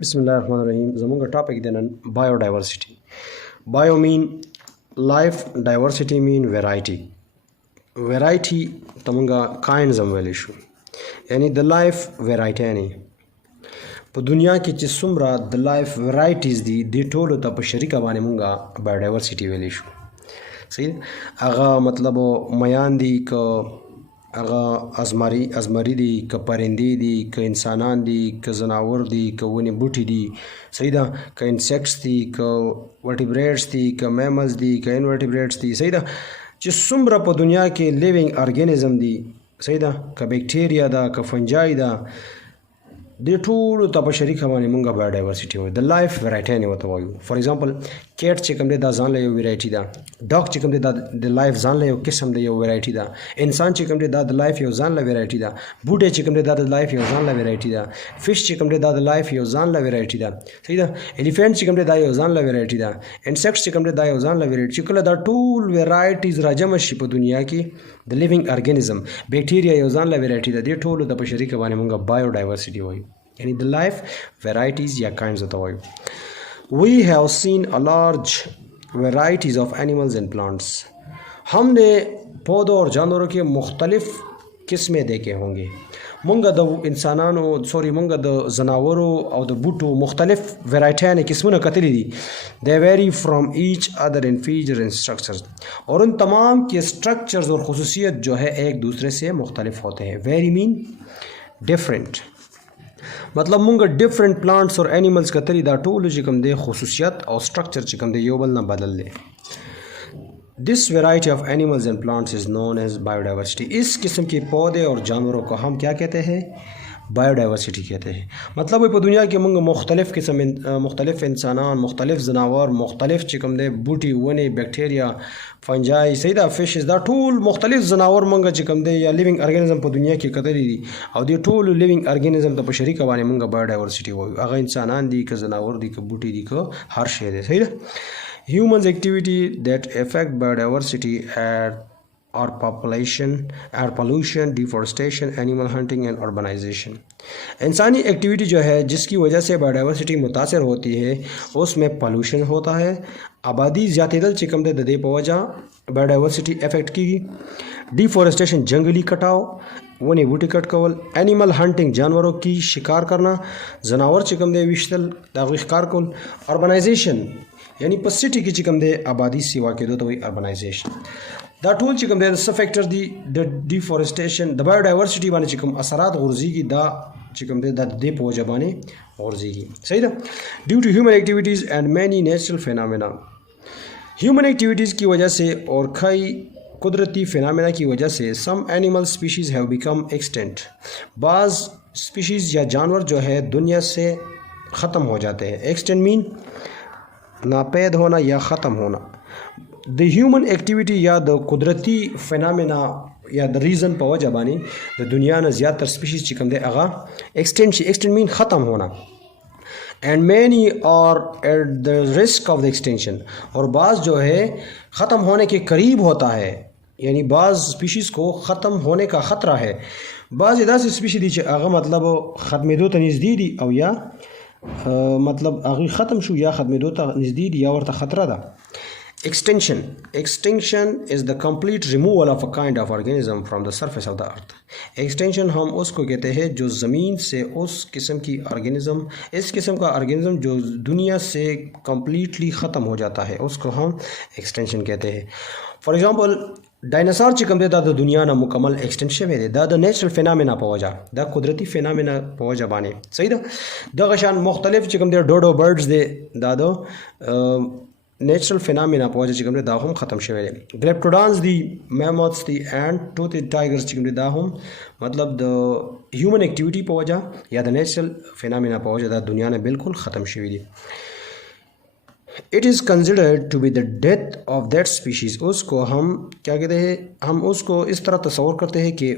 बिस्मिल्लाहिर्रहमानिर्रहीम ज़मूंगा टॉपिक देन biodiversity. Bio mean life, diversity mean variety. Variety तमंगा काइंड वेलिशु यानी द लाइफ वेराइटी नहीं په دنیا کې چې څومره د لایف ورایټیز دي د ټولو ته په شریکه باندې مونږه بایوډایورسټي ویلی شو. صحیح هغه مطلب میان دي که هغه ازمري دي که پرندې دي که انسانان دي که ځناور دي که ونې بوټي دي. صحیح ده که انسیکټس دي که ورټیبریټس دي که میملز دي که انورټیبریټس دي. صحیح ده چې څومره په دنیا کې لیوینګ ارګانیزم دي. صحیح ده که بیکټیریا ده که فنجای ده د ټولو ته په شریکه باندې مونږه بایوډایورسټي وایو. د لایف ورایټي نه ورته وایو. فار ایگزامپل کیټ چې کوم دی دا ځان له یو ورایټي ده. ډاګ چې کوم دی دا د لایف ځان له یو قسم دی یو ورایټي ده. انسان چې کوم دی دا د لایف یو ځان له ورایټي ده. بوټي چې کوم دی دا د لایف یو ځان له ورایټي ده. فش چې کوم دی دا د لایف یو ځان له ورایټي ده. صحیح ده الیفینټ چې کوم دی دا یو ځان له ورایټي ده. انسیکټس چې کوم دی دا یو ځان له ورایټي. چې کله دا ټول ورایټیز راجمع شي په دنیا کې د لیوینګ ارګانیزم بیکټیریا یو ځان له ورایټي ده. د ټولو د په شریکه باندې مونږه بایوډایورسټي وایو یعنی the life varieties या kinds होता है. We have seen a large varieties of animals and plants. हमने पौधों और जानवरों के मुख्तलिफ किस्में देखे होंगे. मंगा द मंगा द जनावरों और द बूटो मुख्तलिफ वैरायटियाँ ने किस्मों ने कतली दी. They vary from each other in features and structures. और उन तमाम के structures और खुसूसियत जो है एक दूसरे से मुख्तलिफ होते हैं. Vary mean different. मतलब مونږ ډیفرنٹ پلانټس اور انیملز کتلی دا ټول چې کوم دی خصوصیت او سټرکچر چې کوم دی یو بل نه بدل دی. This variety of animals and plants is known as biodiversity. इस किस्म के पौधे और जानवरों को हम क्या कहते हैं? बायोडाइवर्सिटी कहते हैं. मतलब په دنیا کې موږ مختلف انسانان، مختلف جناور، مختلف چې کوم دی بوټي ونې بیکټیریا فنجای صحیح ده فشز دا ټول مختلف جناور موږ چې کوم دی یا لیوینګ ارګانیزم په دنیا کې کتلی دي او د ټول لیوینګ ارګانیزم ته په شریکه باندې موږ بایوډایورسټي وایو. هغه انسانان دي که جناور دي که بوټي دي که هر شی دی. صحیح ده humans activity that affect biodiversity are pollution, deforestation, animal hunting and urbanization. इंसानी एक्टिविटी जो है जिसकी वजह से बायोडाइवर्सिटी मुतासर होती है उसमें पोल्यूशन होता है. आबादी ज़्यादा चिकम दे दे पवजा बायोडाइवर्सिटी इफेक्ट की. डिफॉरेस्टेशन जंगली कटाव वनी बूटी कट कवल. एनिमल हंटिंग जानवरों की शिकार करना. जनावर चिकम दे विश्तल दागी शिकार कल. अर्बनाइजेशन यानी पर सिटी की चिकम दे आबादी सिवा के दो तो वही अर्बनाइजेशन دا ټول چې کوم د څه فیکټر دي د ډیفورسټیشن د بایوډایورسټي باندې چې کوم اثرات غورځيږي دا چې کوم د دې په وجه باندې غورځيږي. صحیح ده ډیو ټو هیومن ایکټیویټیز اینڈ مینی نیچرل فینامنا. ہیومن ایکٹیویٹیز کی وجہ سے اور کئی قدرتی فینامنا کی وجہ سے سم اینیمل اسپیشیز ہیو بیکم ایکسٹینٹ. بعض اسپیشیز یا جانور جو ہے دنیا سے ختم ہو جاتے ہیں. ایکسٹینٹ مین ناپید ہونا یا ختم ہونا. د هیومن ایکټیویټي یا د قدرتی فینامنا یا د ریزن په وجه باندې د دنیا نه زیاتره سپیشیز چې کوم دی هغه ایکسټینډ شي. ایکسټینډ مین ختم ہونا. اینڈ مینی آر ایٹ د رسک آف د ایکسٹینشن. اور بعض جو ہے ختم ہونے کے قریب ہوتا ہے یعنی بعض سپیشیز کو ختم ہونے کا خطرہ ہے. بعض داسې سپیشیز دي چې هغه مطلب ختمېدو ته نږدې دي او یا مطلب هغه ختم شو یا ختمېدو ته نږدې دي یا ورته خطره ده. Extinction is the complete removal of a kind of organism from the surface of the earth. Extinction हम उसको कहते हैं जो ज़मीन से उस किस्म की ऑर्गेनिज़म इस किस्म का ऑर्गेनिज़म जो दुनिया से completely ख़त्म हो जाता है उसको हम extinction कहते हैं. For example dinosaur چې کوم دی دا د دنیا نه مکمل ایکسټینډ شوی دی. دا د نیچرل فینامنا په وجه دا قدرتی فینامنا په وجه باندې. صحیح ده دغه شان مختلف چې کوم دی ډوډو برډز دی دا د نیچرل فینامنا په وجه چې کوم دی دا هم ختم شوی دی. گلیپټوډانز دی میموتس دی اینڈ ټوتھ ټایګرز چې کوم دی دا هم مطلب د هیومن ایکټیویټي په وجه یا د نیچرل فینامنا په وجه دا دنیا نه بالکل ختم شوی دی. It is considered to be the death of that species. उसको हम क्या कहते हैं हम उसको इस तरह तस्वर करते हैं कि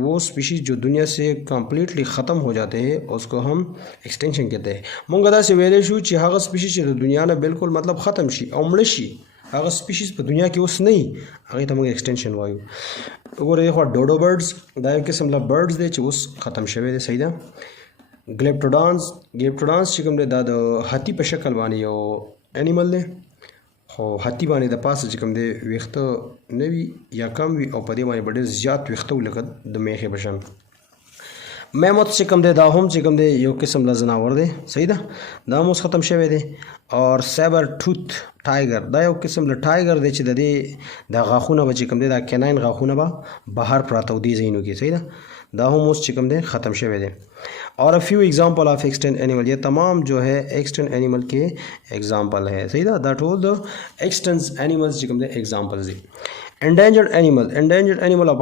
वो स्पीशीज़ जो दुनिया से कम्प्लीटली ख़त्म हो जाते हैं उसको हम एक्सटेंशन कहते हैं. مونږ داسې ویلی شو چې هغه سپیشیز چې د دنیا نه بالکل مطلب ختم شي او مړه شي هغه سپیشیز په دنیا کې اوس نه وي هغې ته موږ ایکسټینشن وایو. وګورئ خو ډوډو برډز دا یو قسم له برډز دی چې اوس ختم شوی دی. صحیح ده ګلیپټوډانس چې کوم دی دا د هاتي په شکل باندې یو انیمل دی، خو هاتي باندې د پاسه چې کوم دی ویښته نه وي یا کم وي او په دې باندې به ډېر زیات ویښته وي لکه د میخې په شان. میموت چې کوم دی دا هم چې کوم دی یو قسم له ځناور دی، صحیح ده، دا هم اوس ختم شوی دی. اور سیبر ټوت ټایګر دا یو قسم له ټایګر دی چې د دې د غاښونه به چې کوم دی دا کیناین غاښونه به بهر پراته و دې ځایونو کې، صحیح ده، دا هم اوس چې کوم دی ختم شوی دی. اور فیو ایگزامپل آف ایکسٹنٹ اینیمل، یہ تمام جو ہے ایکسٹنٹ اینیمل کے ایگزامپل ہے، صحیح ده، دا ټول د ایکسٹنٹ اینیملز چې کوم دی ایگزامپلز دي. انڈینجرڈ اینیمل آف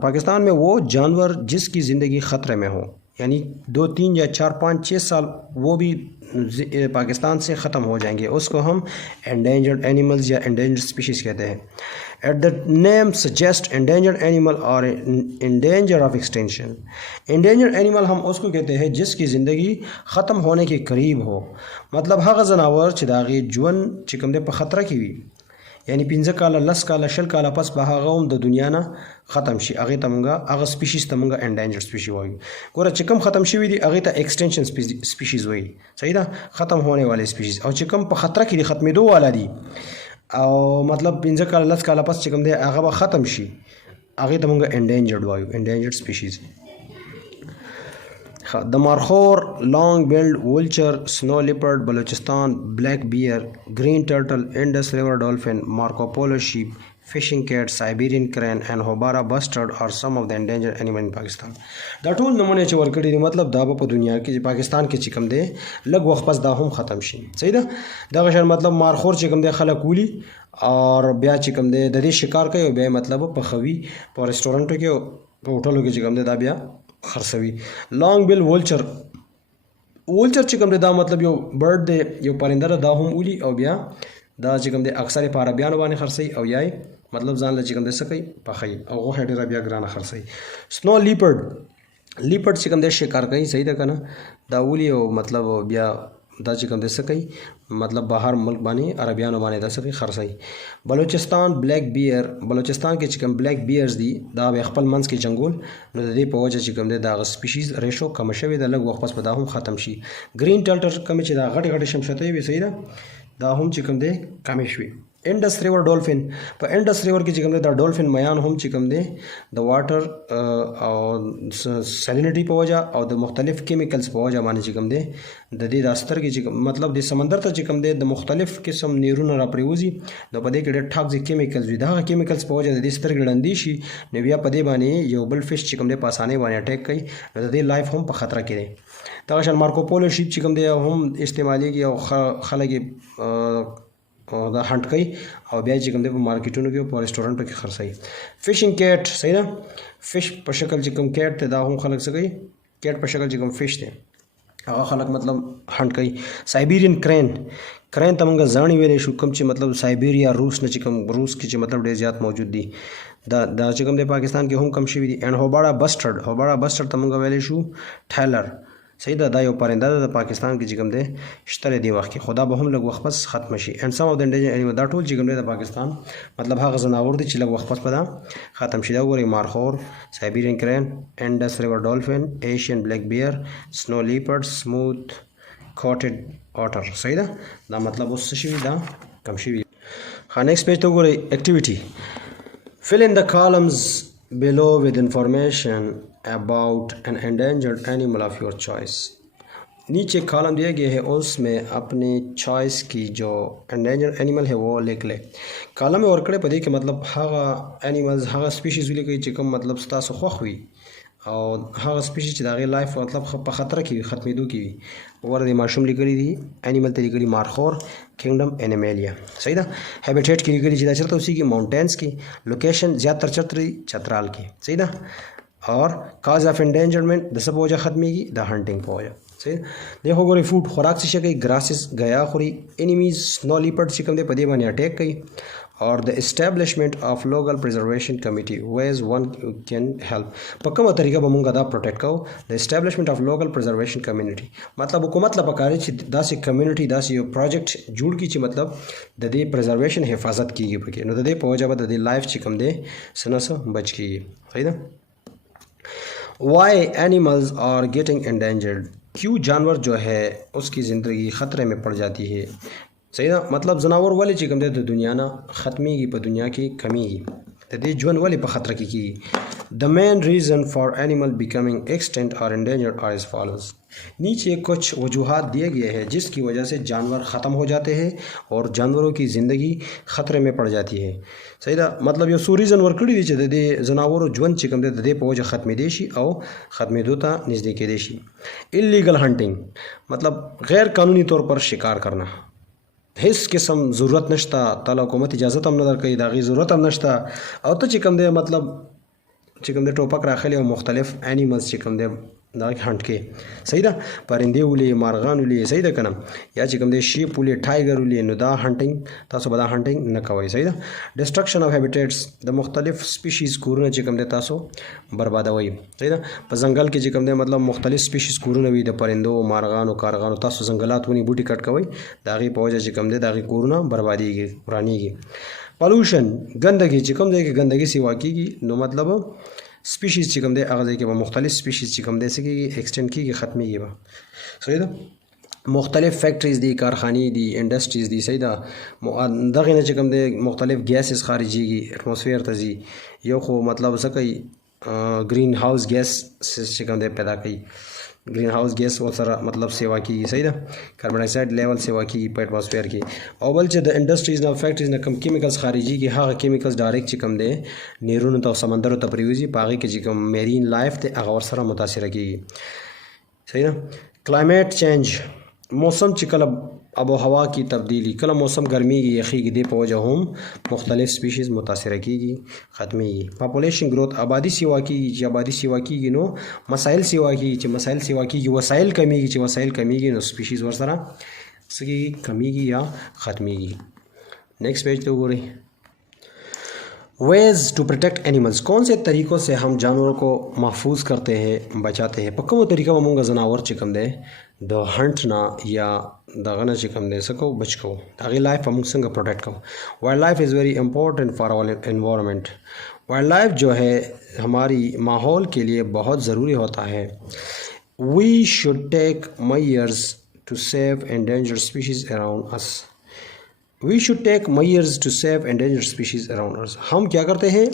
پاکستان میں وہ جانور جس کی زندگی خطرے میں ہو، یعنی 2 3 یا 4 5 6 سال وہ بھی پاکستان سے ختم ہو جائیں گے، اس کو ہم انڈینجرڈ اینیملز یا انڈینجرڈ اسپیشیز کہتے ہیں. ایٹ دا نیم سجیسٹ انڈینجرڈ اینیمل اور ان ڈینجر آف ایکسٹینشن. انڈینجرڈ اینیمل ہم اس کو کہتے ہیں جس کی زندگی ختم ہونے کے قریب ہو، مطلب هغه ځناور چې د هغې ژوند چې کوم دی په خطره کې وي، یعنی 15 کاله 10 کاله 20 کاله پس به هغه هم د دنیا نه ختم شي، هغې ته مونږ هغه سپیشیز ته مونږ انډینجرډ سپیشي وایو. ګوره چې کوم ختم شوي دي هغې ته ایکسټینشن سپیشیز وایي، صحیح ده، ختم ہونے والے سپیشیز. او چې کوم په خطره کې دي ختمېدو والا دي او مطلب 15 کاله 10 کاله پس چې کوم دی هغه به ختم شي، هغې ته مونږ انډینجرډ وایو، انډینجرډ سپیشیز. د مارخور، لانگ بلڈ وولچر، سنو لیپرڈ، بلوچستان بلیک بیئر، گرین ٹرٹل، انڈس ریور ڈولفن، مارکو پولو شیپ، فشنگ کیٹ، سائبیرین کرین اینڈ ہوبارا بسٹرڈ آر سم آف د انډینجرډ اینیمل ان پاکستان. دا ټول نمونه چې ورکړي دي مطلب دا به په دنیا کې پاکستان کې چې کوم دی لږ وخت پس دا هم ختم شي، صحیح ده. دغه شان مطلب مارخور چې کوم دی خلک ولي اور بیا چې کوم دی د دې شکار کوي او بیا مطلب پخوي په ریسټورانټو کې په هوټلو کې چې کوم دی دا بیا خرڅوي. لانگ بل وولچر چې کوم دی دا مطلب یو برډ دی، یو پرنده ده، دا هم ولي او بیا دا چې کوم دی اکثر په عربیانو باندې خرڅوي او یا مطلب ځان له چې کوم دی څه کوي پخوي او غوښه ډېره بیا ګرانه خرڅوي. سنو لیپرډ چې کوم دی شکار کوي، صحیح ده که نه، دا ولي او مطلب بیا دا چې کوم دی څه کوي مطلب بهر ملک باندې عربیانو باندې دا څه کوي خرڅوي. بلوچستان بلیک بیئر، بلوچستان کې چې کوم بلیک بیئرز دي دا به خپل منځ کې جنګول، نو د دې په وجه چې کوم دی دا هغه سپیشیز ریشو کمه شوې ده، لږ وخت پس به دا هم ختم شي. گرین ټرټل کومې چې دا غټې شمشتې وي، صحیح ده، دا هم چې کوم دی کمې شوي. انډس ریور ډولفن، په انډس ریور کې چې کوم دی دا ډولفن میان هم چې کوم دی د واټر او سالینټي په وجه او د مختلف کیمیکلز په وجه باندې چې کوم دی د دې د سترګې چې مطلب د سمندر ته چې کوم دی د مختلف قسم نیرونه را پریوزي، نو په دې کې ډېر ټاکسیک کیمیکلز وي، د هغه کیمیکلز په وجه د دې سترګې ړندې شي، نو بیا په دې باندې یو بل فش چې کوم دی په اسانۍ باندې اټیک کوي، نو د دې لایف هم په خطره کې دی. دغه شان مارکو پولو شیپ چې کوم دی هم استعمالیږي او خلک دا هنټ کوي او بیا چې کوم دی په مارکیټونو کې په ریسټورانټو کې خرڅوي. فشنګ کیټ، صحیح ده، فش په شکل چې کوم کیټ دی دا هم خلک څه کوي، کیټ په شکل چې کوم فش دی هغه خلک مطلب هنټ کوي. سایبیرین کرین ته موږ زاڼې ویلی شو، کوم چې مطلب سایبیریا روس نه چې کوم روس کې چې مطلب ډېر زیات موجود دي، دا چې کوم دی پاکستان کې هم کم شوي دي. اینډ هوباړا بسټرډ ته موږ ویلی شو ټایلر، صحیح ده، دا یو پرنده ده د پاکستان کې چې کوم دی شته دی وخت کې، خو دا به هم لږ وخت پس ختم شي. اینډ سم آف د انډینجرډ اینیمل، دا ټول چې کوم دی د پاکستان مطلب هغه ځناور دي چې لږ وخت پس به دا ختم شي. دا وګورئ مارخور، سایبیرین کرین، انډس ریور ډولفن، ایشین بلیک بیئر، سنو لیپرډ، سموث کوټډ واټر، صحیح ده، دا مطلب اوس څه شوي دا کم شوي. ها نیکسٹ پیج ته وګورئ ایکټیویټي. fill in the columns below with information about an endangered animal of your choice. نیچے کالم دیا گیا ہے، اس میں اپنے چوائس کی جو انڈینجرڈ اینیمل ہے وہ لکھ لے. کالم میں ورکڑے پدې کې مطلب هغه انیملز هغه سپیشیز ولیکئ چې کوم مطلب ستاسو خوښ وي او هغه سپیشیز چې د هغې لایف مطلب په خطره کې وي، ختمېدو کې وي. ور د ماشوم لیکلي دي انیمل ته لیکلي مارخور کینګډم انیمیلیا، صحیح ده. هیبیټیټ کې لیکلي چې دا چېرته اوسېږي، ماونټینز کې. لوکیشن زیاتره چتري چترال کې، صحیح ده. اور کاز آف انډینجرمنٹ د څه په وجه ختمېږي، د هنټینګ په وجه، صحیح. دیکھو ګورئ فوډ خوراک څه شی کوي، ګراسز غیا خوري. انیمیز سنو لیپرډ چې کوم دی په دې باندې اټیک کوي. اور د اسټابلیشمنٹ آف لوکل پریزرویشن کمیټي ویز ون کین هیلپ، په کومه طریقه به مونږ دا پروټیکټ کوو. د اسټابلیشمنٹ آف لوکل پریزرویشن کمیونټي مطلب حکومت له پکاري چې داسې کمیونټي داسې یو پروجیکټ جوړ کړي چې مطلب د دې پریزرویشن حفاظت کیږي پکې، نو د دې په وجه به د دې لایف چې کوم دی څه نه څه بچ کیږي، صحیح ده. Why animals are getting endangered. क्यों जानवर जो है उसकी ज़िंदगी ख़तरे में पड़ जाती है। सही ना, मतलब जनावर वाले चिकम दे तो दुनिया ना ख़त्मी की पर दुनिया की कमी की तदे जुन वाले पर ख़तरा की the main reason for animal becoming extent और एंडेंजर्ड आर एज फॉलोज। नीचे कुछ वजूहात दिए गए हैं जिसकी वजह से जानवर ख़त्म हो जाते हैं और जानवरों की ज़िंदगी ख़तरे में पड़ जाती है। सही था, मतलब ये सो रीज़न वर्कड़ी दी चे दे जनावर जुन चिकम दे दे पहुँच ख़त्म देशी और ख़त्म दोता नज़दीक देशी। इलीगल हंटिंग मतलब गैर कानूनी तौर पर शिकार करना, हिस किस्म ज़रूरत नश्ता ताला हुकूमत इजाज़त हम नदर कई दागी ज़रूरत हम नश्ता और तो चिकम दे मतलब चिकम दे टोपक राखले और मुख्तलिफ एनिमल्स चिकम दे दाग हंट के। सही था, परिंदे उले मारगान उले सही था कना या चिकम दे शीप उले टाइगर उले नुदा हंटिंग तासो बदा हंटिंग न कवई। सही था, डिस्ट्रक्शन ऑफ हैबिटेट्स द मुख्तलिफ स्पीशीज़ कूरना चिकम दे तासो बर्बाद हुई। सही था, पर जंगल के चिकम दे मतलब मुख्तलिफ स्पीशीज़ कूरना हुई द परिंदो मारगान कारगान तासो जंगलात वनी बूटी कट कवई दागी पौजा चिकम दे दागी कूरना बर्बादी की पुरानी की। पॉल्यूशन गंदगी चिकम दे के गंदगी सिवा की नो मतलब स्पीशीज़ चिकम दे आगे के मुख्तलिफ स्पीशीज़ चिकम दे सके एक्सटेंड की ख़त्मी की बा। सही था, मुख्तलिफ फैक्ट्रीज़ दी कारखानी दी इंडस्ट्रीज़ दी। सही था, दगे चिकम दे मुख्तलिफ गैसेस खारिजी की एटमोसफेयर तजी यो खो मतलब सकई ग्रीन हाउस गैस चिकम दे पैदा की ग्रीन हाउस गैस वो सारा मतलब सेवा की। सही था, कार्बन डाइऑक्साइड लेवल सेवा की एटमोसफेयर की और बल द इंडस्ट्रीज़ ना फैक्ट्रीज़ ना कम केमिकल्स खारिजी की हाँ केमिकल्स डायरेक्ट चिकम दे नीरून तो समंदर तो परिवजी पागी के चिकम मेरीन लाइफ ते अगवर सारा मुतासर की। सही ना, क्लाइमेट चेंज मौसम चिकल अब हवा की तब्दीली कल मौसम गर्मी की यखी की दे पहुँचा हम मुख्तलिफ स्पीशीज़ मुतासर की ख़त्मी की। पापुलेशन ग्रोथ आबादी सिवा की नो मसाइल सिवा की मसाइल सिवा की वसाइल कमी की वसाइल कमी की नो स्पीशीज़ वरसरा सकी कमी की या ख़त्मी की। नेक्स्ट पेज तो हो रही वेज़ टू प्रोटेक्ट एनिमल्स, कौन से तरीक़ों से हम जानवरों को महफूज करते हैं बचाते हैं। पक्का वो तरीका मूंगा जनावर चिकम दे द हंट ना या दगना चिकम दे सको बच को ताकि लाइफ हम संग प्रोटेक्ट को। Wild life is very important for our environment. Wild life जो है हमारी माहौल के लिए बहुत ज़रूरी होता है। We should take measures to save endangered species around us. We should take measures to save endangered species around us. हम क्या करते हैं,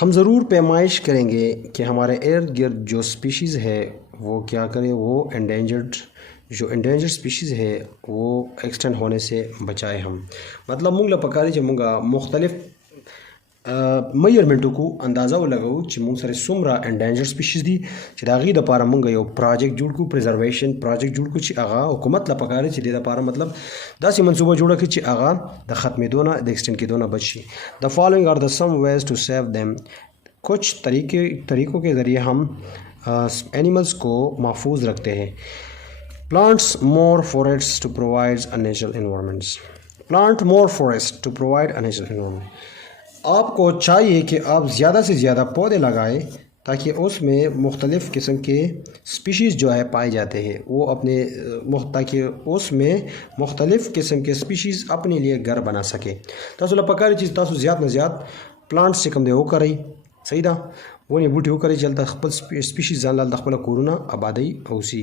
हम ज़रूर पैमाइश करेंगे कि हमारे इर्द गिर्द जो स्पीशीज़ है वो क्या करें, वो एंडेंजर्ड स्पीशीज़ है वो एक्सटेंड होने से बचाए हम। मतलब मुंगला पकारी च मुंगा मुख्तलिफ मेजरमेंटों को अंदाज़ा लगाओ कि मुंग सर सुमरा एंडेंजर्ड स्पीशीज़ दी चिदागी द पारा मुंगा यो प्रोजेक्ट जुड़ को प्रिजर्वेशन प्रोजेक्ट जुड़ को ची आगा हुकूमत ला पकारे ची द पारा मतलब दासी मंसूबा जुड़ा कि ची आगा द ख़त्म दोना द एक्सटेंड की दोना बची। The following are the some ways to save them, कुछ तरीक़ों के ज़रिए हम एनिमल्स को महफूज रखते हैं। Plants more forest to provide a natural environments, plant more forest to provide a natural environment. आपको चाहिए कि आप ज़्यादा से ज़्यादा पौधे लगाएं ताकि उसमें मुख्तलिफ़ किस्म के स्पीशीज़ जो है पाए जाते हैं वो अपने ताकि उसमें मुख्तलिफ़ किस्म के स्पीशीज़ अपने लिए घर बना सके। तासो पकारी चीज़ तासो ज़्यादा न ज़्यादा प्लांट्स से कम दे वो करी। सही था, वो नहीं बूटी वो करी चलता खपल स्पीशीज़ जान लाल दखपला कोरोना आबादी उसी।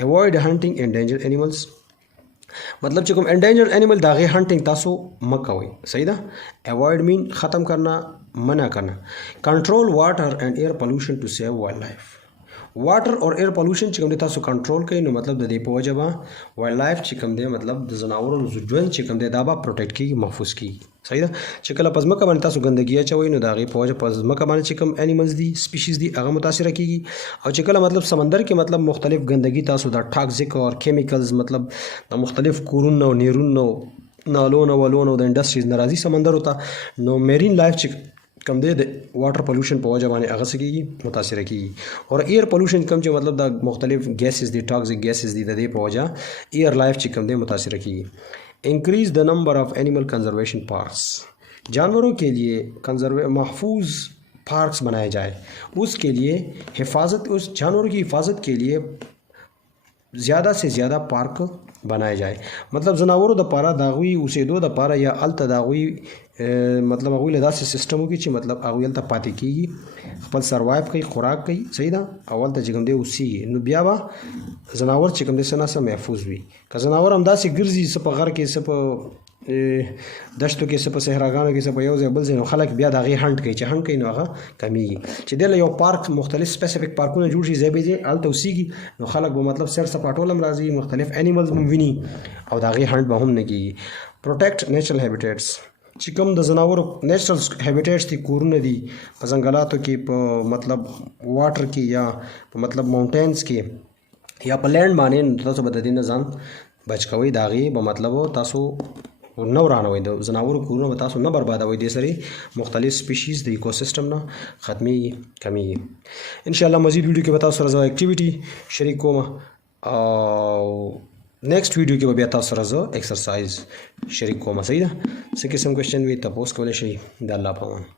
अवॉइड हंटिंग एंडेंजर्ड एनिमल्स, मतलब चुकम एंडेंजर्ड एनिमल दागे हंटिंग तासो मक्का हुई। सही था, अवॉइड मीन ख़त्म करना मना करना। Control water and air pollution to save wild life, water और एयर पोल्यूशन चिकम दे तासो कंट्रोल कई नो मतलब दे पहुँचबा वाइल्ड लाइफ चिकम दे मतलब जनावरों जुन चिकम दे दाबा प्रोटेक्ट की महफूज की। सही था, चिकला पजमका बने तासो गंदगी चवई नो दागे पहुँच पजमका बने चिकम एनिमल्स दी स्पीशीज़ दी आगा मुतासर की। और चिकला मतलब समंदर के मतलब मुख्तलिफ गंदगी तासो दा टॉक्सिक और केमिकल्स मतलब मुख्तलिफ कुरून नो नीरून नो नालो नो वलो नो द इंडस्ट्रीज नाराज़ी समंदर होता नो मेरीन लाइफ कम दे वाटर पोल्यूशन पहुँच जमाने अगर सकेगी मुतासर की। और एयर पोल्यूशन कम जो मतलब द मुख्तलिफ गैसेस दी टॉक्सिक गैसेस दी दे पहुँचा एयर लाइफ चिकम दे मुतासर की। Increase the number of animal conservation parks, जानवरों के लिए महफूज पार्क्स बनाए जाए, उसके लिए हिफाजत उस जानवरों की हिफाजत के लिए ज़्यादा से ज़्यादा पार्क बनाए जाए मतलब जनावरों द पारा दागुई ओسېدو د पारा या الته दागुई मतलब هغوی له داسې سیستم وکړي چې مطلب هغوی هلته پاتې کېږي خپل سروایو کوي خوراک کوي صحیح ده او هلته چې کوم دی اوسېږي نو بیا به ځناور چې کوم دی څه نه څه محفوظ وي که ځناور همداسې ګرځي څه په غر کې څه په دشتو کې څه په صحراګانو کې څه په یو ځای بل ځای نو خلک بیا د هغې هنټ کوي چې هنټ کوي نو هغه کمیږي چې دله یو پارک مختلف سپیسیفیک پارکونه جوړ شي ځای به ځای هلته اوسېږي نو خلک به مطلب سیر سپاټول هم راځي مختلف انیملز هم ویني او د هغې هنټ به هم نه کېږي پروټیکټ نیچرل هیبیټیټس چې کوم د ځناورو نیچرل هیبیټیټس دي کورونه دي په ځنګلاتو کې په مطلب واټر کې یا په مطلب ماونټینز کې یا په لینډ باندې تاسو به د دې نه ځان بچ کوئ د هغې به مطلب تاسو نه ورانوئ د ځناورو کورونه به تاسو نه بربادوئ دې سره مختلف سپیشیز د ایکوسیسټم نه ختمیږي کمیږي انشاءالله مزید ویډیو کې به تاسو سره زه ایکټیویټي شریک کوم او نیکسٹ ویډیو کې به بیا تاسو سره زه ایکسرسایز شریک کوم صحیح ده څه قسم کوېسچن وي تپوس کولی شئ د الله په امان